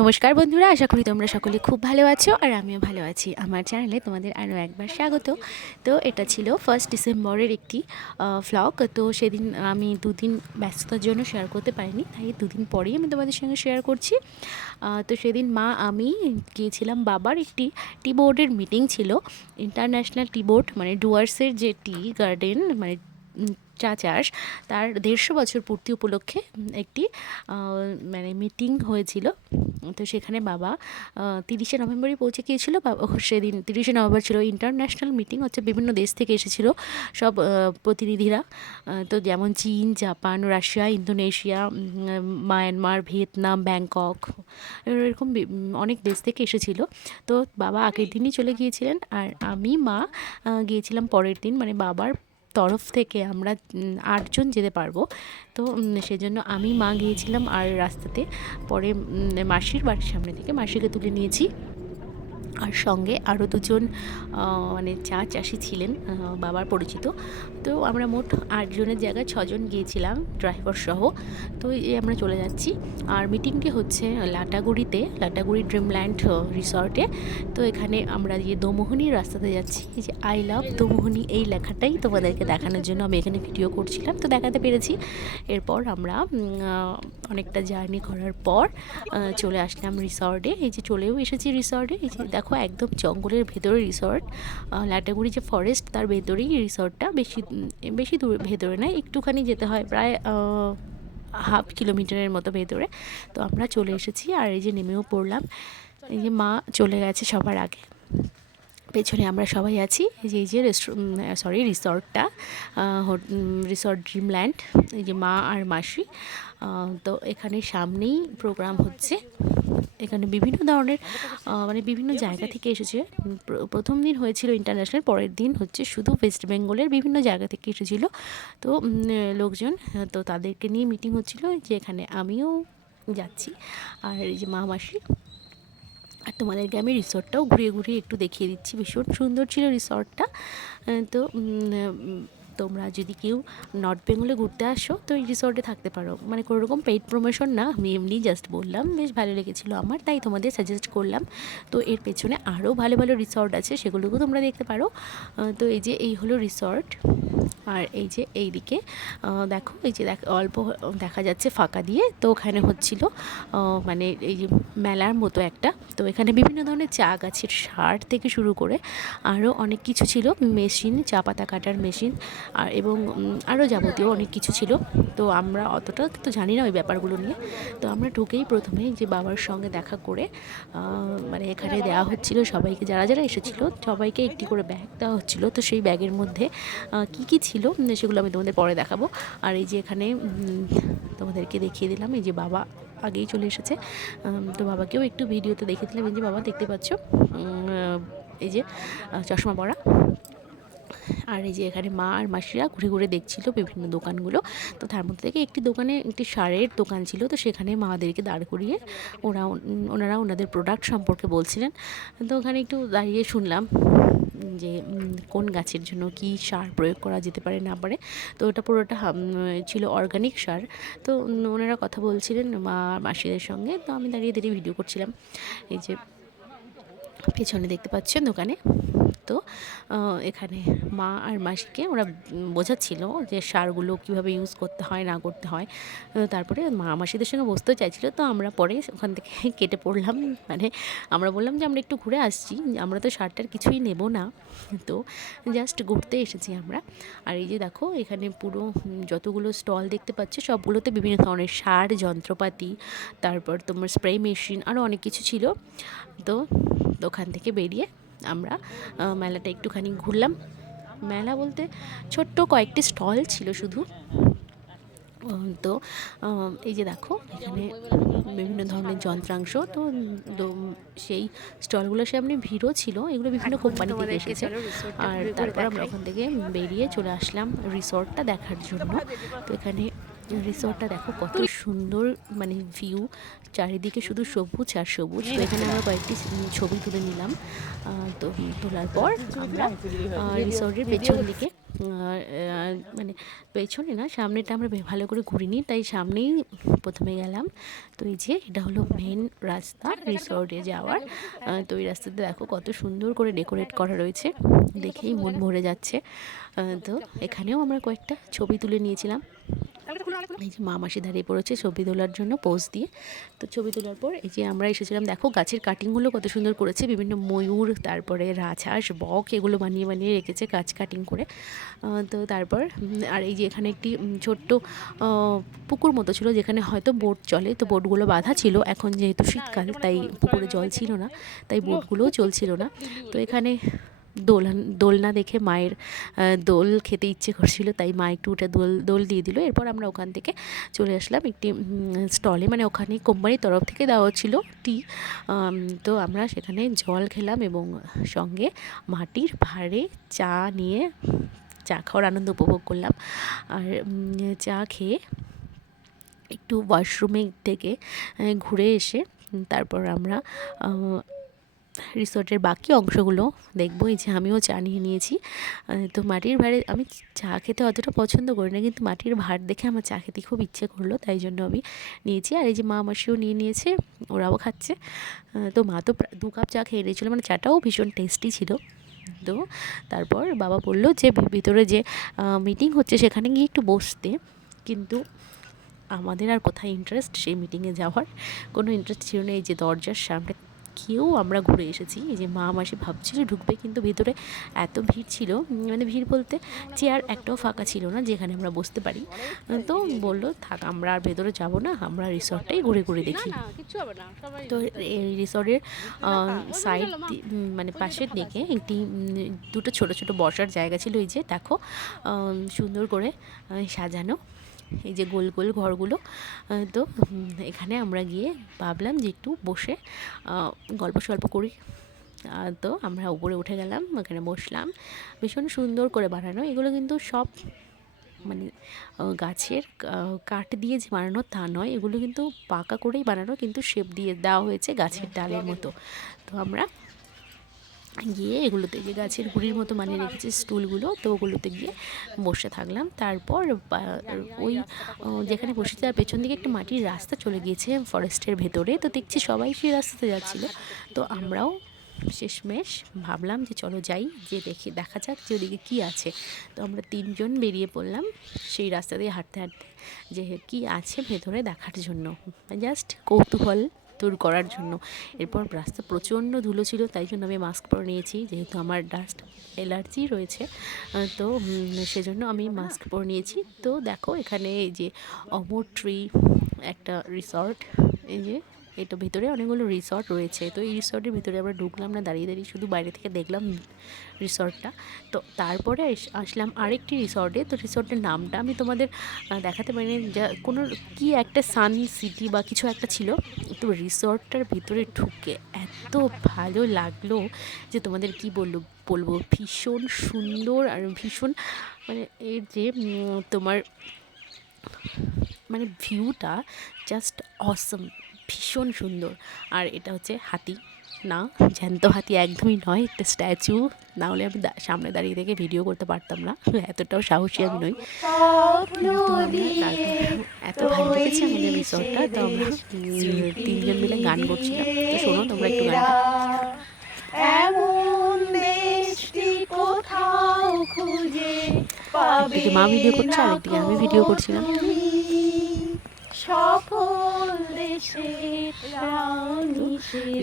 নমস্কার বন্ধুরা, আশা করি তোমরা সকলে খুব ভালো আছো আর আমিও ভালো আছি। আমার চ্যানেলে তোমাদের আরও একবার স্বাগত। তো এটা ছিল 1 ডিসেম্বরের একটি ভ্লগ। তো সেদিন আমি দুদিন ব্যস্ততার জন্য শেয়ার করতে পারিনি, তাই দুদিন পরেই আমি তোমাদের সঙ্গে শেয়ার করছি। তো সেদিন আমি গিয়েছিলাম, বাবার একটি টি বোর্ডের মিটিং ছিল। ইন্টারন্যাশনাল টি বোর্ড মানে ডুয়ার্সের যে টি গার্ডেন মানে চা চাষ, তার 150 বছর পূর্তি উপলক্ষে একটি মানে মিটিং হয়েছিল। তো সেখানে বাবা 30শে নভেম্বরই পৌঁছে গিয়েছিল। সেদিন 30শে নভেম্বর ছিল ইন্টারন্যাশনাল মিটিং, হচ্ছে বিভিন্ন দেশ থেকে এসেছিল সব প্রতিনিধিরা। তো যেমন চীন, Japan, Russia, Indonesia, Myanmar, Vietnam, Bangkok, এরকম অনেক দেশ থেকে এসেছিল। তো বাবা আগের দিনই চলে গিয়েছিলেন আর মা গিয়েছিলাম পরের দিন। মানে বাবার তরফ থেকে আমরা 8 জন যেতে পারবো। তো সেজন্য মা গিয়েছিলাম আর রাস্তাতে পরে মাসির বাড়ির সামনে থেকে মাসিকে তুলে নিয়েছি। আর সঙ্গে আরও দুজন মানে চা চাষি ছিলেন বাবার পরিচিত। তো আমরা মোট 8 জনের জায়গায় 6 জন গিয়েছিলাম ড্রাইভার সহ। তো এই আমরা চলে যাচ্ছি। আর মিটিংটি হচ্ছে লাটাগুড়ি ড্রিমল্যান্ড রিসর্টে। তো এখানে আমরা যে দোমোহনির রাস্তাতে যাচ্ছি, এই যে আই লাভ দোমোহনি এই লেখাটাই তোমাদেরকে দেখানোর জন্য আমি এখানে ভিডিও করছিলাম, তো দেখাতে পেরেছি। এরপর আমরা অনেকটা জার্নি করার পর চলে আসলাম রিসর্টে। এই যে চলেও এসেছি রিসর্টে। এই যে দেখো, একদম জঙ্গলের ভেতরে রিসর্ট। লাটাগুড়ি যে ফরেস্ট, তার ভেতরেই রিসর্টটা। বেশি দূর ভেতরে নয়, একটুখানি যেতে হয়, প্রায় হাফ কিলোমিটারের মতো ভেতরে। তো আমরা চলে এসেছি আর এই যে নেমেও পড়লাম। এই যে মা চলে গেছে সবার আগে, পেছনে আমরা সবাই আছি। এই যে রিসর্টটা, রিসর্ট ড্রিমল্যান্ড। এই যে মা আর মাসি। তো এখানে সামনেই প্রোগ্রাম হচ্ছে। এখানে বিভিন্ন ধরনের মানে বিভিন্ন জায়গা থেকে এসেছে। প্রথম দিন হয়েছিল ইন্টারন্যাশনাল, পরের দিন হচ্ছে শুধু ওয়েস্ট বেঙ্গলের বিভিন্ন জায়গা থেকে এসেছিল তো লোকজন। তো তাদেরকে নিয়ে মিটিং হচ্ছিল, যে এখানে আমিও যাচ্ছি আর এই যে মা মাসি। আর তোমাদেরকে আমি রিসর্টটাও ঘুরিয়ে একটু দেখিয়ে দিচ্ছি। ভীষণ সুন্দর ছিল রিসর্টটা। তো তোমরা যদি কেউ নর্থ বেঙ্গলে ঘুরতে আসো তো এই রিসর্টে থাকতে পারো। মানে কোনো রকম পেইড প্রমোশন না, আমি এমনি জাস্ট বললাম, বেশ ভালো লেগেছিলো আমার, তাই তোমাদের সাজেস্ট করলাম। তো এর পেছনে আরও ভালো ভালো রিসর্ট আছে, সেগুলোকেও তোমরা দেখতে পারো। তো এই হলো রিসর্ট। আর এই যে এই দিকে দেখো, এই যে অল্প দেখা যাচ্ছে ফাঁকা দিয়ে, তো ওখানে হচ্ছিল মানে এই যে মেলার মতো একটা। তো এখানে বিভিন্ন ধরনের চা গাছের সার থেকে শুরু করে আরও অনেক কিছু ছিল, মেশিন, চা পাতা কাটার মেশিন, আর এবং আরও যাবতীয় অনেক কিছু ছিল। তো আমরা অতটা তো জানি না ওই ব্যাপারগুলো নিয়ে। তো আমরা ঢুকেই প্রথমে যে বাবার সঙ্গে দেখা করে মানে এখানে দেওয়া হচ্ছিল সবাইকে, যারা যারা এসেছিলো সবাইকে একটি করে ব্যাগ দেওয়া হচ্ছিলো। তো সেই ব্যাগের মধ্যে কী ছিল সেগুলো আমি তোমাদের পরে দেখাবো। আর এই যে এখানে তোমাদেরকে দেখিয়ে দিলাম, এই যে বাবা আগেই চলে এসেছে। তো বাবাকেও একটু ভিডিওতে দেখিয়ে দিলাম। এই যে বাবা দেখতে পাচ্ছ, এই যে চশমা পরা। আর এই যে এখানে মা আর মাসিরা ঘুরে দেখছিল বিভিন্ন দোকানগুলো। তো তার মধ্যে থেকে একটি দোকানে একটি সারের দোকান ছিল। তো সেখানে মাদেরকে দাঁড় করিয়ে ওনারা ওনাদের প্রোডাক্ট সম্পর্কে বলছিলেন। তো ওখানে একটু দাঁড়িয়ে শুনলাম যে কোন গাছের জন্য কি সার প্রয়োগ করা যেতে পারে না পারে। তো ওটা পুরোটা ছিল অর্গানিক সার। তো ওনারা কথা বলছিলেন মা মাসিদের সঙ্গে। তো আমি দাঁড়িয়ে ভিডিও করছিলাম। এই যে পেছনে দেখতে পাচ্ছেন দোকানে। তো এখানে মা আর মাসিকে ওরা বোঝাচ্ছিল যে সারগুলো কীভাবে ইউজ করতে হয় না করতে হয়। তারপরে মা মাসিদের সঙ্গে বসতেও চাইছিল। তো আমরা পরে ওখান থেকে কেটে পড়লাম। মানে আমরা বললাম যে আমরা একটু ঘুরে আসছি, আমরা তো সারটার কিছুই নেব না, তো জাস্ট ঘুরতে এসেছি আমরা। আর এই যে দেখো, এখানে পুরো যতগুলো স্টল দেখতে পাচ্ছি সবগুলোতে বিভিন্ন ধরনের সার, যন্ত্রপাতি, তারপর তোমার স্প্রে মেশিন, আরও অনেক কিছু ছিল। তো দোকান থেকে বেরিয়ে আমরা মেলাটা একটুখানি ঘুরলাম। মেলা বলতে ছোট্ট কয়েকটি স্টল ছিল শুধু। তো এই যে দেখো, এখানে বিভিন্ন ধরনের যন্ত্রাংশ। তো সেই স্টলগুলোর সামনে ভিড়ও ছিল, এগুলো বিভিন্ন কোম্পানি থেকে এসেছে। আর তারপর আমরা ওখান থেকে বেরিয়ে চলে আসলাম রিসর্টটা দেখার জন্য। তো এখানে রিসর্টটা দেখো কত সুন্দর, মানে ভিউ, চারিদিকে শুধু সবুজ আর সবুজ। তো এখানে আমরা কয়েকটি ছবি তুলে নিলাম। তো তোলার পর আমরা রিসর্টের পেছন দিকে মানে পেছনে না, সামনেটা আমরা ভালো করে ঘুরিনি, তাই সামনেই প্রথমে গেলাম। তো এই যে এটা হলো মেন রাস্তা রিসর্টে যাওয়ার। তো এই রাস্তাতে দেখো কত সুন্দর করে ডেকোরেট করা রয়েছে, দেখেই মন ভরে যাচ্ছে। তো এখানেও আমরা কয়েকটা ছবি তুলে নিয়েছিলাম। এই যে মা মাসি দাঁড়িয়ে পড়েছে ছবি তোলার জন্য পোজ দিয়ে। তো ছবি তোলার পর এই যে আমরা এসেছিলাম, দেখো গাছের কাটিংগুলো কত সুন্দর করেছে, বিভিন্ন ময়ূর, তারপরে রাজহাঁস, বক, এগুলো বানিয়ে বানিয়ে রেখেছে গাছ কাটিং করে। তো তারপর আর এই যে এখানে একটি ছোট্ট পুকুর মতো ছিল, যেখানে হয়তো বোট চলে, তো বোটগুলো বাঁধা ছিল। এখন যেহেতু শীতকাল তাই পুকুরে জল ছিল না, তাই বোটগুলোও চলছিল না। তো এখানে দোলনা দেখে মায়ের দোল খেতে ইচ্ছে করছিল, তাই মা একটু উঠে দোল দিয়ে দিল। এরপর আমরা ওখান থেকে চলে আসলাম একটি স্টলে, মানে ওখানে কোম্পানির তরফ থেকে দেওয়া হচ্ছিল টি। তো আমরা সেখানে জল খেলাম এবং সঙ্গে মাটির ভাঁড়ে চা নিয়ে চা খাওয়ার আনন্দ উপভোগ করলাম। আর চা খেয়ে একটু ওয়াশরুমে থেকে ঘুরে এসে তারপর আমরা রিসর্টের বাকি অংশগুলো দেখবো। এই যে আমিও চা নিয়ে নিয়েছি। তো মাটির ভাঁড়ে আমি চা খেতে অতটা পছন্দ করি না, কিন্তু মাটির ভাঁড় দেখে আমার চা খেতে খুব ইচ্ছে করলো, তাই জন্য আমি নিয়েছি। আর এই যে মা মাসিও নিয়ে নিয়েছে, ওরাও খাচ্ছে। তো মা তো 2 কাপ চা খেয়ে নিয়েছিলো, মানে চাটাও ভীষণ টেস্টি ছিল। তো তারপর বাবা বললো যে ভিতরে যে মিটিং হচ্ছে সেখানে গিয়ে একটু বসতে, কিন্তু আমাদের আর কোথায় ইন্টারেস্ট সেই মিটিংয়ে যাওয়ার, কোনো ইন্টারেস্ট ছিল না। এই যে দরজার সামনে কেউ আমরা ঘুরে এসেছি। এই যে মা মাসি ভাবছিল ঢুকবে, কিন্তু ভিতরে এত ভিড় ছিল, মানে ভিড় বলতে চেয়ার একটাও ফাঁকা ছিল না যেখানে আমরা বসতে পারি। তো বললো থাক, আমরা আর ভেতরে যাব না, আমরা রিসর্টটাই ঘুরে ঘুরে দেখি। তো এই রিসর্টের সাইড মানে পাশের দিকে একটি দুটো ছোট ছোট বসার জায়গা ছিল। এই যে দেখো সুন্দর করে সাজানো, এই যে গোল গোল ঘরগুলো। তো এখানে আমরা গিয়ে ভাবলাম যে একটু বসে গল্প সল্প করি। তো আমরা উপরে উঠে গেলাম, ওখানে বসলাম। ভীষণ সুন্দর করে বানানো, এগুলো কিন্তু সব মানে গাছের কাঠ দিয়ে যে বানানো তা নয়, এগুলো কিন্তু পাকা করেই বানানো, কিন্তু শেপ দিয়ে দেওয়া হয়েছে গাছের ডালের মতো। তো আমরা গিয়ে এগুলোতে, যে গাছের গুঁড়ির মতো বানিয়ে রেখেছে স্টুলগুলো, তো ওগুলোতে গিয়ে বসে থাকলাম। তারপর ওই যেখানে বসেছে তার পেছন দিকে একটা মাটির রাস্তা চলে গিয়েছে ফরেস্টের ভেতরে, তো দেখছি সবাই সেই রাস্তাতে যাচ্ছিল। তো আমরাও শেষমেশ ভাবলাম যে চলো যাই, যে দেখা যাক যে ওদিকে কী আছে। তো আমরা 3 জন বেরিয়ে পড়লাম সেই রাস্তা দিয়ে হাঁটতে হাঁটতে, যে কী আছে ভেতরে দেখার জন্য, জাস্ট কৌতূহল দূর করার জন্য। এরপর রাস্তা প্রচণ্ড ধুলো ছিল, তাই জন্য আমি মাস্ক পরে নিয়েছি, যেহেতু আমার ডাস্ট অ্যালার্জি রয়েছে। তো সেজন্য আমি মাস্ক পরে নিয়েছি। তো দেখো এখানে এই যে অমর ট্রি একটা রিসর্ট, এই যে এটা ভিতরে অনেকগুলো রিসর্ট রয়েছে। তো এই রিসর্টের ভিতরে আমরা ঢুকলাম না, দাঁড়িয়ে দাঁড়িয়ে শুধু বাইরে থেকে দেখলাম রিসর্টটা। তো তারপরে আসলাম আরেকটি রিসর্টে। তো রিসর্টের নামটা আমি তোমাদের দেখাতে পারিনি, যা কোনো কি একটা সান সিটি বা কিছু একটা ছিল। তো রিসর্টটার ভিতরে ঢুকে এত ভালো লাগলো যে তোমাদের কি বলবো, ভীষণ সুন্দর আর ভীষণ মানে এর যে তোমার মানে ভিউটা জাস্ট অসম, ভীষণ সুন্দর। আর এটা হচ্ছে হাতি, না জ্যান্ত হাতি একদমই নয়, একটা স্ট্যাচু, না হলে আমি সামনে দাঁড়িয়ে থেকে ভিডিও করতে পারতাম না, এতটাও সাহসী আমি নই। এত ভালো লেগেছে আমাদের রিসর্টটা। তো আমরা 3 জন মিলে গান করছিলাম। তো শোনো তোমরা একটু গানটা। একদিকে মা ভিডিও করছে আর একদিকে আমি ভিডিও করছিলাম। সফল দেশের রানী,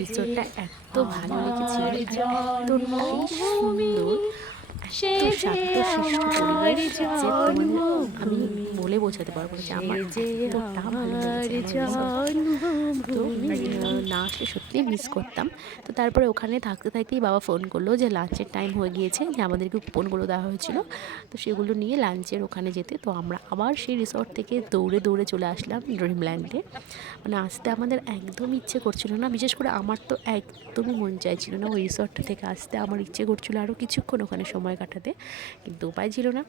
রিসর্টটা এত ভালো লেগেছিল, এতটাই সুন্দর, এত শান্তশিষ্ট পরিবেশ যে তোমাদের আমি বলে বোঝাতে পারবো না যে আমার এতটা ভালো লেগেছে আমার রিসর্ট। তো না আসলে সত্যিই মিস করতাম। তো তারপরে ওখানে থাকতে থাকতেই বাবা ফোন করলো যে লাঞ্চের টাইম হয়ে গিয়েছে, যে আমাদেরকে কুপনগুলো দেওয়া হয়েছিল, তো সেগুলো নিয়ে লাঞ্চের ওখানে যেতে। তো আমরা আবার সেই রিসর্ট থেকে দৌড়ে দৌড়ে চলে আসলাম ড্রিমল্যান্ডে। মানে আসতে আমাদের একদম ইচ্ছে করছিল না, বিশেষ করে আমার তো একদমই মন চাইছিল না ওই রিসর্টটা থেকে আসতে। আমার ইচ্ছে করছিল আরও কিছুক্ষণ ওখানে সময় কাটাতে, কিন্তু উপায় ছিল না।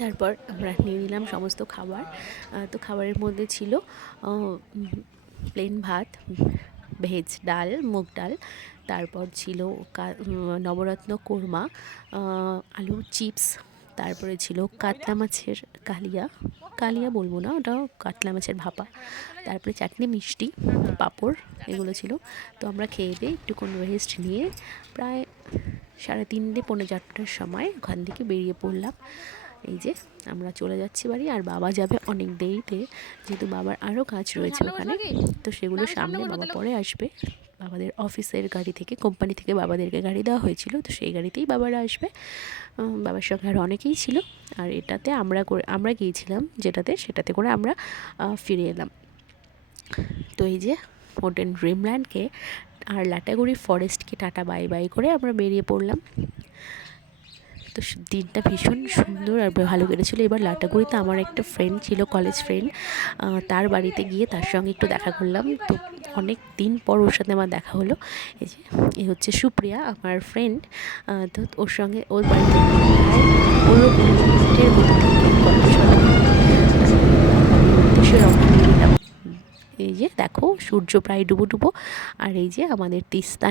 তারপর আমরা নিয়ে নিলাম সমস্ত খাবার। তো খাবারের মধ্যে ছিল প্লেন ভাত, ভেজ ডাল, মুগ ডাল, তারপর ছিল নবরত্ন কোরমা, আলুর চিপস, তারপরে ছিল কাতলা মাছের কালিয়া, কালিয়া বলবো না, ওটা কাতলা মাছের ভাপা। তারপরে চাটনি, মিষ্টি, পাঁপড়, এগুলো ছিল। তো আমরা খেয়ে দিয়ে একটুক্ষণ রেস্ট নিয়ে প্রায় 3:30 পৌনে 4টার সময় ওখান থেকে বেরিয়ে পড়লাম। এই যে আমরা চলে যাচ্ছি বাড়ি, আর বাবা যাবে অনেক দেরিতে, যেহেতু বাবার আরও কাজ রয়েছে ওখানে। তো সেগুলো সামনে বাবা পরে আসবে। বাবাদের অফিসের গাড়ি থেকে, কোম্পানি থেকে বাবাদেরকে গাড়ি দেওয়া হয়েছিল, তো সেই গাড়িতেই বাবারা আসবে। বাবার সঙ্গে আরও অনেকেই ছিল। আর এটাতে আমরা গিয়েছিলাম সেটাতে করে আমরা ফিরে এলাম। তো এই যে হোটেল ড্রিমল্যান্ডকে আর লাটাগুড়ি ফরেস্টকে টাটা বাই বাই করে আমরা বেরিয়ে পড়লাম। তো দিনটা ভীষণ সুন্দর আর ভালো কেটেছিলো। এবার লাটাগুড়িতে আমার একটা ফ্রেন্ড ছিল, কলেজ ফ্রেন্ড, তার বাড়িতে গিয়ে তার সঙ্গে একটু দেখা করলাম। তো অনেক দিন পর ওর সাথে আমার দেখা হলো। এই যে এ হচ্ছে সুপ্রিয়া, আমার ফ্রেন্ড। তো ওর সঙ্গে ওর বাড়িতে ওরও 15 মিনিটের মতো থেকে গল্প। এই যে দেখো সূর্য প্রায় ডুবো, আর এই যে আমাদের তিস্তা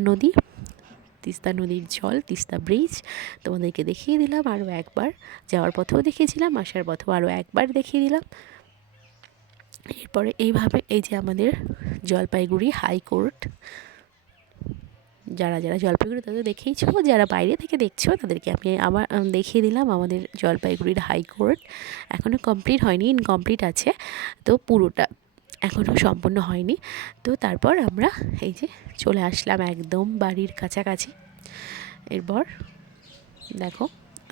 নদীর জল, তিস্তা ব্রিজ তোমাদেরকে দেখিয়ে দিলাম আরও একবার। যাওয়ার পথেও দেখিয়েছিলাম, আসার পথেও আরও একবার দেখিয়ে দিলাম। এরপরে এইভাবে এই যে আমাদের জলপাইগুড়ি হাইকোর্ট, যারা জলপাইগুড়ি তাদের দেখেইছো, যারা বাইরে থেকে দেখছো তাদেরকে আমি আবার দেখিয়ে দিলাম আমাদের জলপাইগুড়ির হাইকোর্ট। এখনও কমপ্লিট হয়নি, ইনকমপ্লিট আছে, তো পুরোটা এখনও সম্পূর্ণ হয়নি। তো তারপর আমরা এই যে চলে আসলাম একদম বাড়ির কাছাকাছি। এরপর দেখো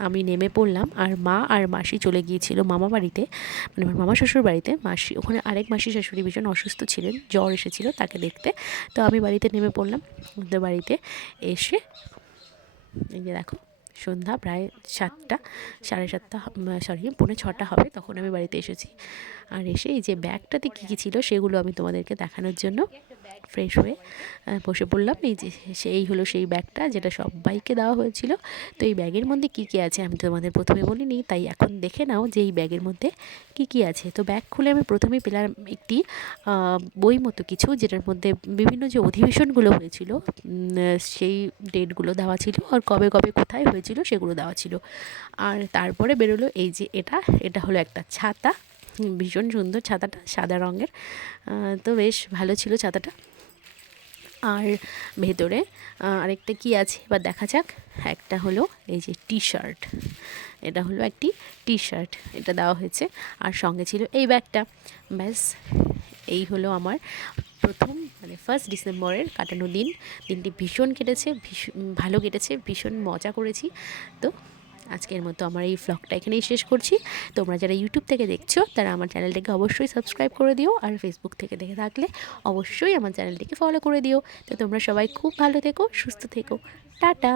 আমি নেমে পড়লাম, আর মা আর মাসি চলে গিয়েছিল মামা বাড়িতে, মানে আমার মামা শ্বশুর বাড়িতে। মাসি ওখানে আরেক মাসি শাশুড়ি ভীষণ অসুস্থ ছিলেন, জ্বর এসেছিলো তাকে দেখতে। তো আমি বাড়িতে নেমে পড়লাম। ওদের বাড়িতে এসে এই যে দেখো সন্ধ্যা প্রায় 7টা, 7:30, সরি পৌনে 6টা হবে তখন আমি বাড়িতে এসেছি। আর এসে এই যে ব্যাগটাতে কী কী ছিল সেগুলো আমি তোমাদেরকে দেখানোর জন্য ফ্রেশ হয়ে বসে পড়লাম। এই যে সেই হলো সেই ব্যাগটা যেটা সবাইকে দেওয়া হয়েছিল। তো এই ব্যাগের মধ্যে কী কী আছে আমি তোমাদের প্রথমে বলিনি, তাই এখন দেখে নাও যে এই ব্যাগের মধ্যে কী কী আছে। তো ব্যাগ খুলে আমি প্রথমেই পেলাম একটি বই মতো কিছু, যেটার মধ্যে বিভিন্ন যে অধিবেশনগুলো হয়েছিল সেই ডেটগুলো দেওয়া ছিল, আর কবে কবে কোথায় হয়েছিল সেগুলো দেওয়া ছিল। আর তারপরে বেরোলো এই যে এটা হলো একটা ছাতা, ভীষণ সুন্দর ছাতাটা, সাদা রঙের। তো বেশ ভালো ছিল ছাতাটা। আর ভেতরে আরেকটা কি আছে এবার দেখা যাক। একটা হলো এই যে টি শার্ট, এটা হলো একটি টি শার্ট, এটা দেওয়া হয়েছে। আর সঙ্গে ছিল এই ব্যাগটা। ব্যাস এই হলো আমার প্রথম মানে 1 ডিসেম্বরের কাটানো দিনটি ভীষণ কেটেছে, ভালো কেটেছে, ভীষণ মজা করেছি। তো আজকের মতো আমার এই ভ্লগটা এখানেই শেষ করছি। তোমরা যারা ইউটিউব থেকে দেখছো তারা আমার চ্যানেলটাকে অবশ্যই সাবস্ক্রাইব করে দিও, আর ফেসবুক থেকে দেখে থাকলে অবশ্যই আমার চ্যানেলটিকে ফলো করে দিও। তো তোমরা সবাই খুব ভালো থেকো, সুস্থ থেকো, টাটা।